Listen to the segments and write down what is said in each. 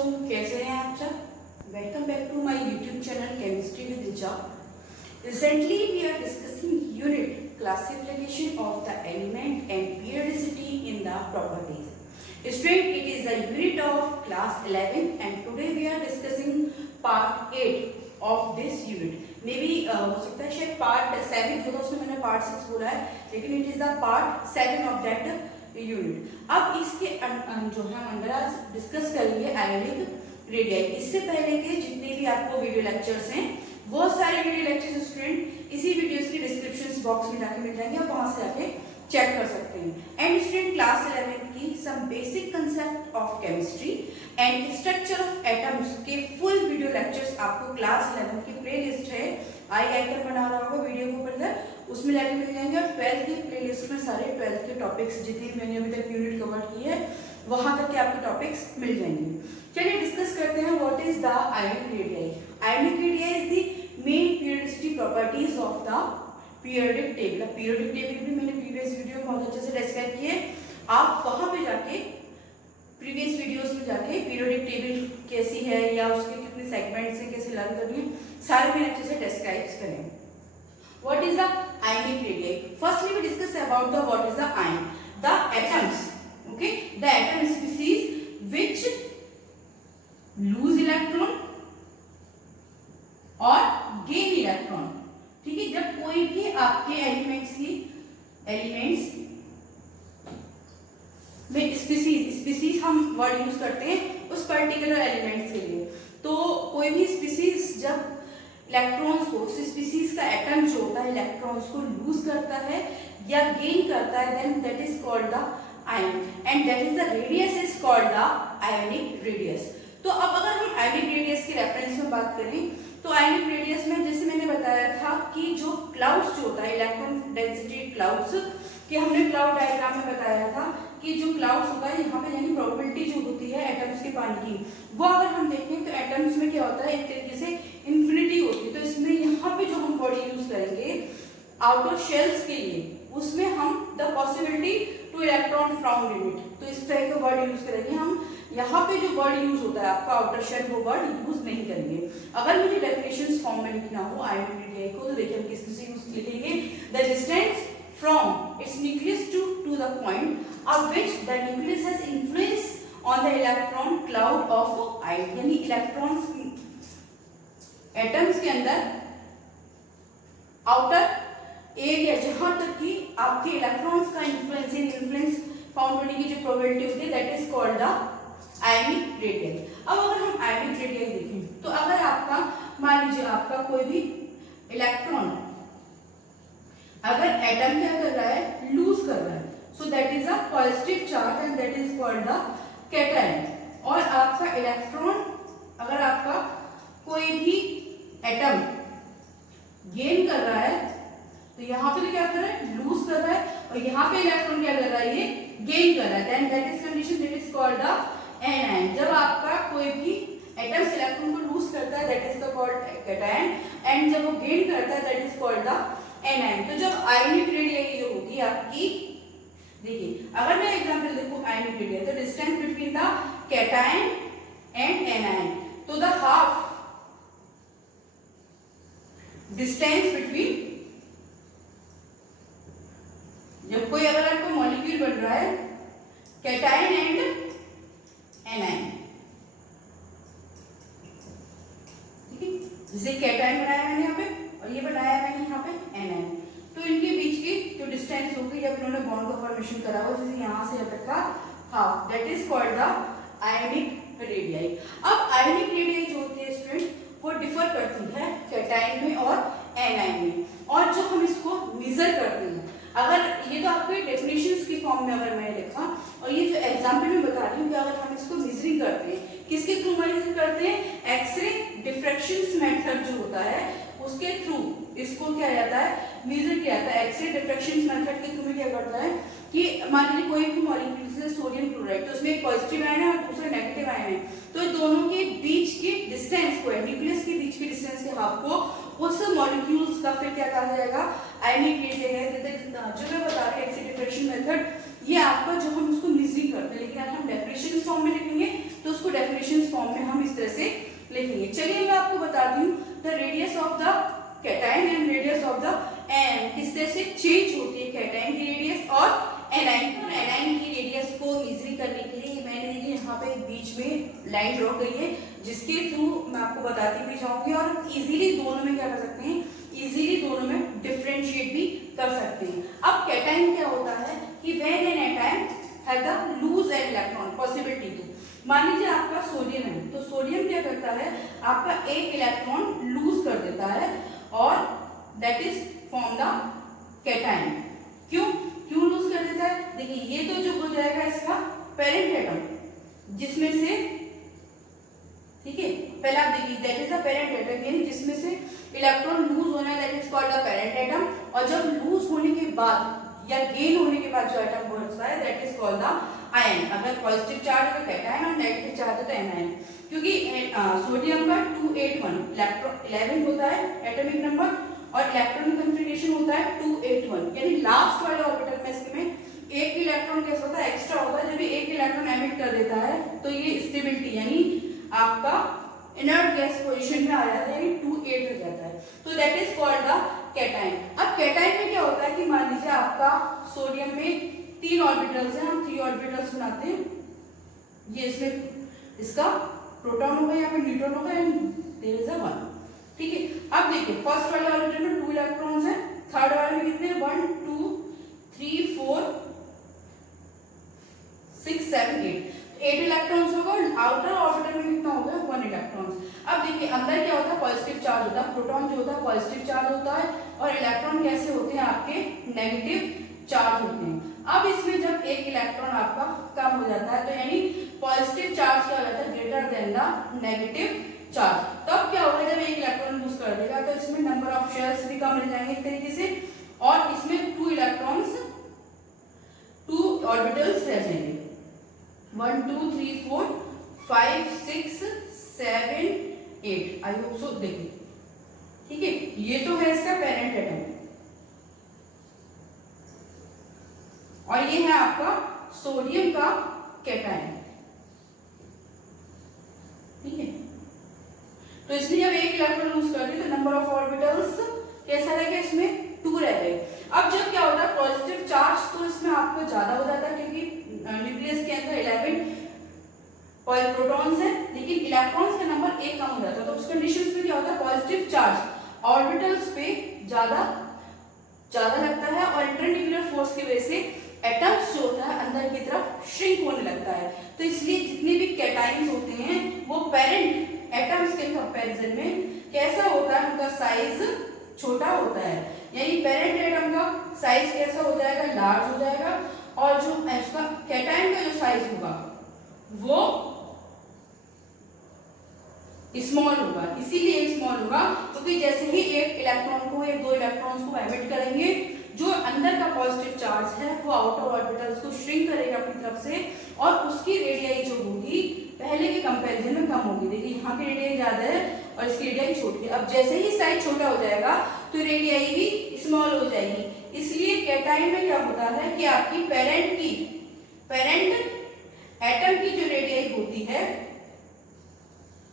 बच्चों, कैसे हैं आप सब? Welcome back to my YouTube channel chemistry with Richa. Recently we are discussing unit classification of the element and periodicity in the properties. Student, it is the unit of class 11 and today we are discussing part 8 of this unit. Maybe हो सकता है शायद part 7 होगा, उसमें मैंने part 6 बोला है, लेकिन it is the part 7 of that unit. अब इसके जो है अंदर आज डिस्कस करेंगे आयोनिक रेडियाई। इससे पहले के जितने भी आपको वीडियो लेक्चर्स हैं, बहुत सारे वीडियो लेक्चर्स स्टूडेंट इसी वीडियोस की डिस्क्रिप्शन बॉक्स में जाके मिल जाएंगे, आप वहां से जाके चेक कर सकते हैं। एंड स्टूडेंट, क्लास 11 की some basic concept of chemistry and structure of atoms के फुल वीडियो लेक्चर्स आपको क्लास 11 की प्लेलिस्ट है, आई आइकन बना रहा होगा वीडियो के ऊपर, उसमें जाके मिल जाएंगे। और 12th की प्लेलिस्ट में सारे 12th के टॉपिक्स जितने मैंने अभी तक यूनिट कवर की है वहां तक के आपके टॉपिक्स मिल जाएंगे। चलिए डिस्कस करते हैं what is the ionic radii. Ionic radii is the main periodicity properties of the periodic table. Periodic table भी मैंने प्रीवियस वीडियो में बहुत अच्छे से डिस्क्राइब किए, आप वहां पे जाके प्रीवियस वीडियोस में जाके पीरियोडिक टेबल कैसी है या उसके कितने सेगमेंट्स हैं, कैसे लर्न करनी है, सारे मैंने अच्छे से डिस्क्राइब करें। What is the ionic radii? Firstly, we discuss about the what is the ion. The atoms, okay, the atom species which lose electron और gain electron. ठीक है, जब कोई भी आपके एलिमेंट्स में स्पीसीज हम वर्ड यूज करते हैं उस पर्टिकुलर एलिमेंट्स के लिए, तो कोई भी स्पीसीज जब इलेक्ट्रॉन्स को, उस स्पीसीज का एटम जो होता है इलेक्ट्रॉन्स को लूज करता है या गेन करता है, then that is called the ion and that is the radius is called the ionic radius. तो अब अगर हम आयोनिक रेडियस के रेफरेंस में बात करें तो आयोनिक रेडियस में जैसे मैंने बताया था कि जो क्लाउड्स जो होता है इलेक्ट्रॉन डेंसिटी क्लाउड्स, कि हमने क्लाउड डायग्राम में बताया था कि जो क्लाउड्स होता है यहाँ पे यानी प्रोबेबिलिटी जो होती है एटम्स के पानी की, वो अगर हम देखें तो एटम्स में क्या होता है, एक तरीके से इन्फिनिटी होती है। तो इसमें यहाँ पे जो हम वर्ड यूज करेंगे आउटर शेल्स के लिए, उसमें हम the possibility two electron from limit, तो इस तरह का वर्ड यूज करेंगे हम। यहाँ पे जो वर्ड यूज होता है आपका आउटर शेल, वो वर्ड यूज नहीं करेंगे। अगर मुझे डेफिनेशन फॉर्म में लिखना हो आयोनिक रेडियाई को, तो देखिए हम किस तरह से यूज लिखेंगे, the distance from its nucleus to the point of which the nucleus has influence on the electron cloud of ion, यानी इलेक्ट्रॉन्स एटम्स के अंदर आउटर एरिया जहां तक कि आपके इलेक्ट्रॉन्स का इन्फ्लुएंस फाउंड होने की जो प्रोबेबिलिटी होती है, that is called the ionic radii. अब अगर हम आयोनिक रेडियाई देखें तो अगर आपका मान लीजिए आपका कोई भी इलेक्ट्रॉन अगर एटम क्या कर रहा है, लूज कर रहा है, so that is a positive charge and that is called the cation. और आपका इलेक्ट्रॉन अगर आपका कोई भी एटम गेन कर रहा है, तो यहाँ पे क्या कर रहा है, लूज कर रहा है, और यहाँ पे इलेक्ट्रॉन क्या कर रहा है, ये गेन कर रहा है, then that is condition, that is called the anion. जब आपका कोई भी एटम इलेक्ट्रॉन को लूज करता है, that is the called cation, and जब वो गेन करता है, that is called the anion. तो जब आयोनिक रेडियाई जो होगी आपकी, देखिए अगर मैं एग्जांपल देखूं आयोनिक रेडियाई, तो distance between the cation and anion, तो द हाफ डिस्टेंस बिटवीन, जब कोई अगर आपको मॉलिक्यूल बन रहा है कैटायन एंड एनायन, ठीक है, जैसे कैटायन बनाया मैंने यहाँ पे और ये बनाया मैंने यहाँ पे एनायन, तो इनके बीच की जो डिस्टेंस होगी जब इन्होंने बॉन्ड का फॉर्मेशन करा हो, जैसे यहाँ से यहाँ तक का half, that is called the ionic radii. अब आयोनिक रेडियाई जो होती है स्टूडेंट, वो डिफर करती है कैटायन में और एनायन में, और जो हम इसको मेजर करते हैं, अगर ये तो आपके डेफिनेशंस की फॉर्म में अगर मैंने लिखा, और ये जो एग्जाम्पल में बता रही हूँ कि अगर हम इसको मेजरिंग करते हैं, किसके थ्रू मेजर करते हैं, एक्सरे डिफ्रैक्शन मेथड जो होता है उसके थ्रू इसको क्या जाता है, मेजर किया जाता है। एक्सरे डिफ्रैक्शन मेथड के थ्रू में क्या करता है कि मान लीजिए कोई भी मॉलिक्यूल से सोडियम क्लोराइड, तो उसमें एक पॉजिटिव आयन है और दूसरा नेगेटिव आयन है, तो दोनों के बीच की डिस्टेंस को, न्यूक्लियस के बीच की डिस्टेंस के हाफ को, उस मॉलिक्यूल्स का फिर क्या कहा जाएगा, आयोनिक रेडियाई। जो मैं बता रही हूँ एक्सरे डिफ्रैक्शन मेथड, ये आपका जो हम उसको मेजरिंग करते हैं, लेकिन अगर हम डेफिनेशन फॉर्म में लिखेंगे तो उसको डेफिनेशन कंटिन्यूअस फॉर्म में हम इस तरह से लिखेंगे। चलिए मैं आपको बताती हूँ the radius of the cation and radius of the an किस तरह से चेंज होती है, कैटायन की रेडियस और एनायन की रेडियस को इजीली करने के लिए मैंने देखिए यहाँ पे बीच में लाइन ड्रॉ करी है, जिसके थ्रू मैं आपको बताती भी जाऊंगी और इजीली दोनों में क्या कर सकते हैं, इजीली दोनों में डिफरेंशिएट भी कर सकते हैं। अब कैटायन क्या होता है कि when an atom has the lose an electron possibility to, मान लीजिए आपका सोडियम है तो सोडियम क्या करता है, आपका एक इलेक्ट्रॉन लूज कर देता है और that is form the cation. क्यों लूज कर देता है, देखिए ये तो जो हो जाएगा इसका पेरेंट एटम जिसमें से, ठीक है, पहले आप देखिए that is the parent atom, यानी जिसमें से इलेक्ट्रॉन लूज होना है that is called the parent atom, और जब लूज होने के बाद या गेन होने के बाद जो एटम बनता है that is called the ion. अगर पॉजिटिव चार्ज है तो कैटायन और नेगेटिव चार्ज है तो एनायन। क्योंकि सोडियम का 281 इलेक्ट्रॉन 11 होता है एटॉमिक नंबर और इलेक्ट्रॉन कॉन्फ़िगरेशन होता है 281, यानी लास्ट वाले ऑर्बिटल में इसमें एक इलेक्ट्रॉन कैसा होता है, एक्स्ट्रा होता है। जब ये एक इलेक्ट्रॉन एमिट कर देता है तो ये स्टेबिलिटी यानी आपका इनर्ट गैस पोजीशन में आ जाता है, यानी 28 हो जाता है, तो that is called the cation. अब कैटायन में क्या होता है कि मान लीजिए आपका सोडियम में 3 ऑर्बिटल्स हैं, हम 3 ऑर्बिटल्स बनाते हैं, ये इसमें इसका प्रोटॉन होगा, यहाँ पे न्यूट्रॉन होगा एंड देयर इज अ 1, ठीक है। अब देखिए फर्स्ट वाले ऑर्बिटल में 2 इलेक्ट्रॉन्स हैं, थर्ड वाले में कितने, 1 2 3 4 6 7 8 इलेक्ट्रॉन्स होगा और आउटर ऑर्बिटल में कितना होगा, 1 इलेक्ट्रॉन्स। अब देखिए अंदर क्या होता है, पॉजिटिव चार्ज होता है, प्रोटॉन जो होता है पॉजिटिव चार्ज होता है और इलेक्ट्रॉन कैसे होते हैं आपके नेगेटिव चार्ज होते हैं। अब इसमें जब एक इलेक्ट्रॉन आपका कम हो जाता है तो यानी पॉजिटिव चार्ज क्या हो जाता है, greater than the negative charge, तब क्या होगा, जब एक इलेक्ट्रॉन लूज कर देगा तो इसमें नंबर ऑफ शेयर्स भी कम मिल जाएंगे एक तरीके से, और इसमें 2 इलेक्ट्रॉन्स 2 ऑर्बिटल्स रह जाएंगे, 1 2 3 4 5 6 7 8। आई होप सो देखिए, ठीक है, ये तो है इसका पेरेंट एटम और ये है आपका सोडियम का कैटायन, ठीक है। तो इसलिए जब एक इलेक्ट्रॉन लूज कर दिया तो नंबर ऑफ ऑर्बिटल्स कैसा रहेगा, इसमें 2 रह गए। अब जब क्या होता है पॉजिटिव चार्ज तो इसमें आपको ज्यादा हो जाता है क्योंकि न्यूक्लियस के अंदर 11 प्रोटॉन्स हैं लेकिन इलेक्ट्रॉन्स का नंबर 1 कम हो जाता है, तो उस कंडीशंस में क्या होता है पॉजिटिव चार्ज ऑर्बिटल्स पे ज्यादा लगता है और इंटरन्यूक्लियर फोर्स की वजह से एटम्स जो होता है अंदर की तरफ श्रिंक होने लगता है। तो इसलिए जितने भी कैटायंस होते हैं वो पेरेंट एटम्स के कंपैरिजन में कैसा होता है, उनका साइज छोटा होता है, यानी पेरेंट एटम का साइज कैसा हो जाएगा, लार्ज हो जाएगा, और जो इसका कैटायन का जो साइज होगा वो स्मॉल होगा। इसीलिए स्मॉल होगा क्योंकि जैसे ही एक इलेक्ट्रॉन को या 2 इलेक्ट्रॉन्स को एमिट करेंगे, जो अंदर का पॉजिटिव चार्ज है वो आउटर ऑर्बिटल्स को श्रिंक करेगा अपनी तरफ से और उसकी रेडियाई जो होगी पहले के कंपैरिजन में कम होगी। देखिए यहाँ की रेडियाई ज्यादा है और इसकी रेडियाई छोटी है। अब जैसे ही साइज छोटा हो जाएगा तो रेडियाई भी स्मॉल हो जाएगी। इसलिए कैटायन में क्या होता है कि आपकी पेरेंट एटम की जो रेडियाई होती है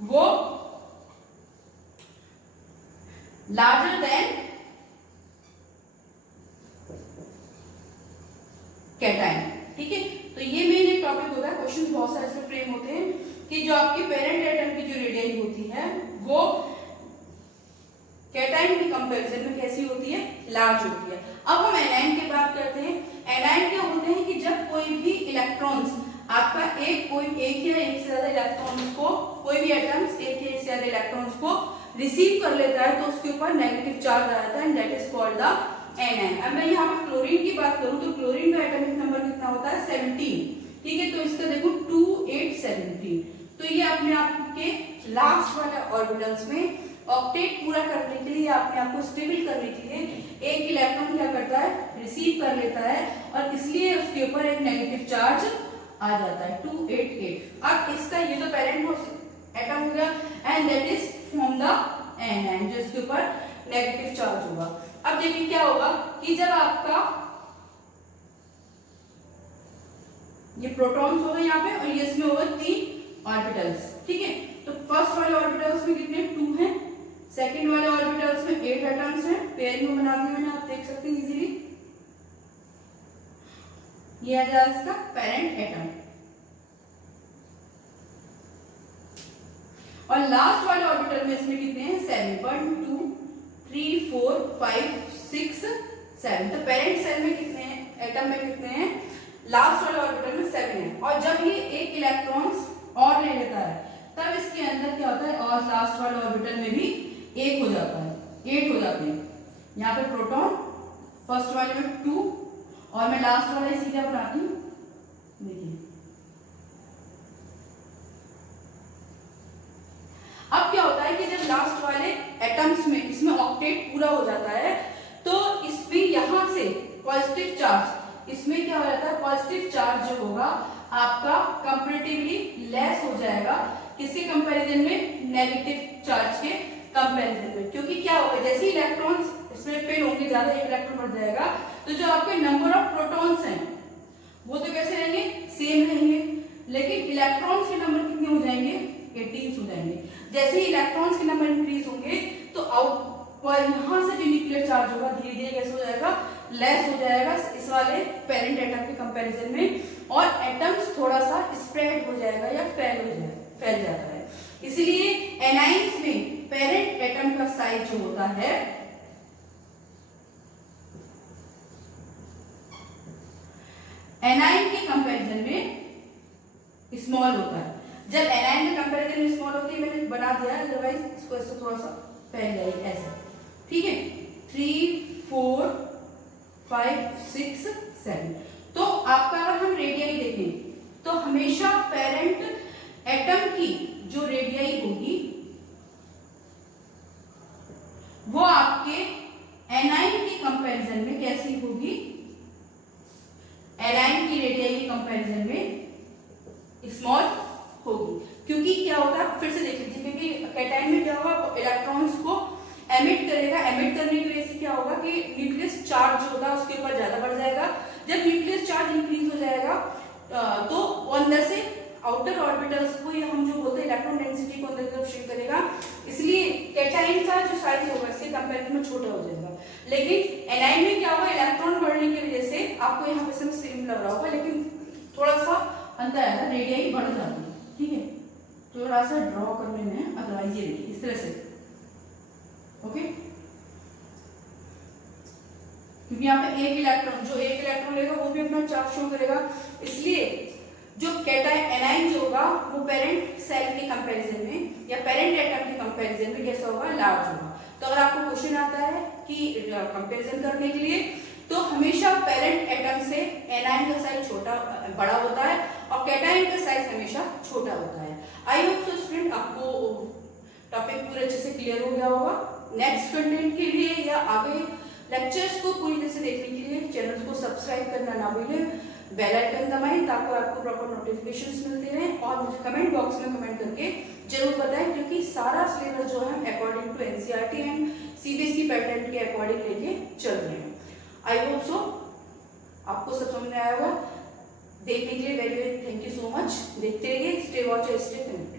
वो लार्जर देन कैटायन, ठीक है। तो ये मेन एक टॉपिक होता है, क्वेश्चन बहुत सारे इसमें फ्रेम होते हैं कि जो आपकी पेरेंट एटम की जो रेडियाई होती है वो कैटायन की कंपैरिजन में कैसी होती है, लार्ज होती है। अब हम एनायन की बात करते हैं। एनायन क्या होते हैं कि जब कोई भी इलेक्ट्रॉन्स आपका एक या एक से ज्यादा इलेक्ट्रॉन्स को, कोई भी एटम्स एक या एक से ज्यादा इलेक्ट्रॉन्स को रिसीव कर लेता है तो उसके ऊपर नेगेटिव चार्ज आ जाता है, that is called the anion. अब मैं यहाँ पे क्लोरीन की बात करूं तो क्लोरीन का एटॉमिक नंबर कितना होता है, 17, ठीक है। तो इसका देखो 2 8 17, तो ये अपने आप के लास्ट वाले ऑर्बिटल्स में ऑक्टेट पूरा करने के लिए, अपने आप को स्टेबल करने के लिए एक इलेक्ट्रॉन क्या करता है, रिसीव कर लेता है और इसलिए उसके ऊपर एक नेगेटिव चार्ज आ जाता है 288। अब इसका ये तो पेरेंट एटम हो गया and that is from the anion जो इसके ऊपर नेगेटिव चार्ज होगा। अब देखिए क्या होगा कि जब आपका ये प्रोटॉन्स होगा यहाँ पे और ये इसमें होगा 3 ऑर्बिटल्स, ठीक है। तो फर्स्ट वाले ऑर्बिटल्स में कितने 2 हैं, सेकंड वाले ऑर्बिटल्स में 8 एटम्स हैं, पेयर में बना दिया मैंने, आप देख सकते हैं इजीली। ये आ जाएगा इसका पेरेंट एटम। और लास्ट वाले ऑर्बिटल में इसमें कितने हैं 7, 1 2 3 4 5 6 7। तो पेरेंट सेल में कितने हैं, एटम में कितने हैं, लास्ट वाले ऑर्बिटल में 7 है। और जब ये एक इलेक्ट्रॉन्स और ले लेता है तब इसके अंदर क्या होता है, और लास्ट वाले ऑर्बिटल में भी 1 हो जाता है, 8 हो जाते हैं। यहाँ पे प्रोटॉन फर्स्ट वाले में 2 और मैं लास्ट वाला ही सीधा बनाती हूँ, देखिए। अब क्या होता है कि जब लास्ट वाले एटम्स में इसमें ऑक्टेट पूरा हो जाता है तो इसमें यहां से पॉजिटिव चार्ज, इसमें क्या हो जाता है, पॉजिटिव चार्ज जो होगा आपका कंपैरेटिवली लेस हो जाएगा किसके कंपैरिजन में, नेगेटिव चार्ज के कंपैरिजन में। क्योंकि क्या होगा, जैसे इलेक्ट्रॉन्स इसमें फिल होंगे, ज्यादा एक इलेक्ट्रॉन बढ़ जाएगा, तो जो आपके नंबर ऑफ प्रोटॉन्स हैं वो तो कैसे रहेंगे, सेम रहेंगे, लेकिन इलेक्ट्रॉन्स के नंबर कितने हो जाएंगे, 18 हो जाएंगे। जैसे ही इलेक्ट्रॉन्स के नंबर इंक्रीज होंगे तो आउट पर यहां से जो न्यूक्लियर चार्ज होगा धीरे धीरे कैसे हो जाएगा, लेस हो जाएगा इस वाले पेरेंट एटम के कंपैरिजन में, और एटम्स थोड़ा सा स्प्रेड हो जाएगा या फैल जाता है। इसलिए एनाइंस में पेरेंट एटम का साइज जो होता है एनाइन के कंपैरिजन में स्मॉल होता है। जब एनाइन के कंपैरिजन में स्मॉल होती है, मैंने बना दिया, अदरवाइज इसको ऐसे थोड़ा सा फैल जाएगी ऐसे, ठीक है। 3 4 5 6 7। तो आपका अगर हम रेडियाई देखें तो हमेशा पेरेंट एटम की जो रेडियाई होगी वो आपके एनाइन के कंपैरिजन में कैसी होगी, एनाइन की रेडियाई के कंपैरिजन में स्मॉल होगी। क्योंकि क्या होगा, फिर से देख लीजिए, क्योंकि कैटायन में क्या होगा, इलेक्ट्रॉन्स को एमिट करेगा, एमिट करने की वजह से क्या होगा कि न्यूक्लियस चार्ज जो होगा उसके ऊपर ज्यादा बढ़ जाएगा। जब न्यूक्लियस चार्ज इंक्रीज हो जाएगा तो अंदर से आउटर ऑर्बिटल्स को हम जो बोलते हैं इलेक्ट्रॉन डेंसिटी को अंदर की तरफ शिफ्ट करेगा, इसलिए कैटायन का जो साइज होगा इसके कंपैरिजन में छोटा हो जाएगा। लेकिन एनाइन में क्या होगा, इलेक्ट्रॉन बढ़ने की वजह से आपको यहाँ पे सेम लग रहा होगा, लेकिन थोड़ा सा अंतर आएगा, रेडियाई बढ़ जाती है, ठीक है। थोड़ा सा ड्रॉ करने में, अदरवाइज ये देखिए इस तरह से, ओके। क्योंकि यहाँ पे एक इलेक्ट्रॉन लेगा वो भी अपना चार्ज शो करेगा, इसलिए जो कैटायन एनाइन जो होगा वो पेरेंट सेल के कंपैरिजन में या पेरेंट एटम के कंपैरिजन में कैसा होगा, लार्ज होगा। तो अगर आपको क्वेश्चन आता है कि कंपैरिजन करने के लिए, तो हमेशा पेरेंट एटम से एनाइन का साइज बड़ा होता है और कैटायन का साइज हमेशा छोटा होता है। आई होप सो स्टूडेंट आपको टॉपिक पूरे अच्छे से क्लियर हो गया होगा। नेक्स्ट कंटेंट के लिए या आगे लेक्चर्स को पूरी तरह से देखने के लिए चैनल को सब्सक्राइब करना ना भूलें, बेल आइकन दबाएं ताकि आपको प्रॉपर नोटिफिकेशंस मिलते रहें, और मुझे कमेंट बॉक्स में कमेंट करके जरूर बताएं, क्योंकि सारा सिलेबस जो है हम according to NCERT and CBSE pattern के अकॉर्डिंग लेके चल रहे हैं। आई होप सो आपको सब समझ में आया होगा। देखने के लिए very very thank you so much. देखते रहिए, स्टे वॉच, स्टे कनेक्टेड।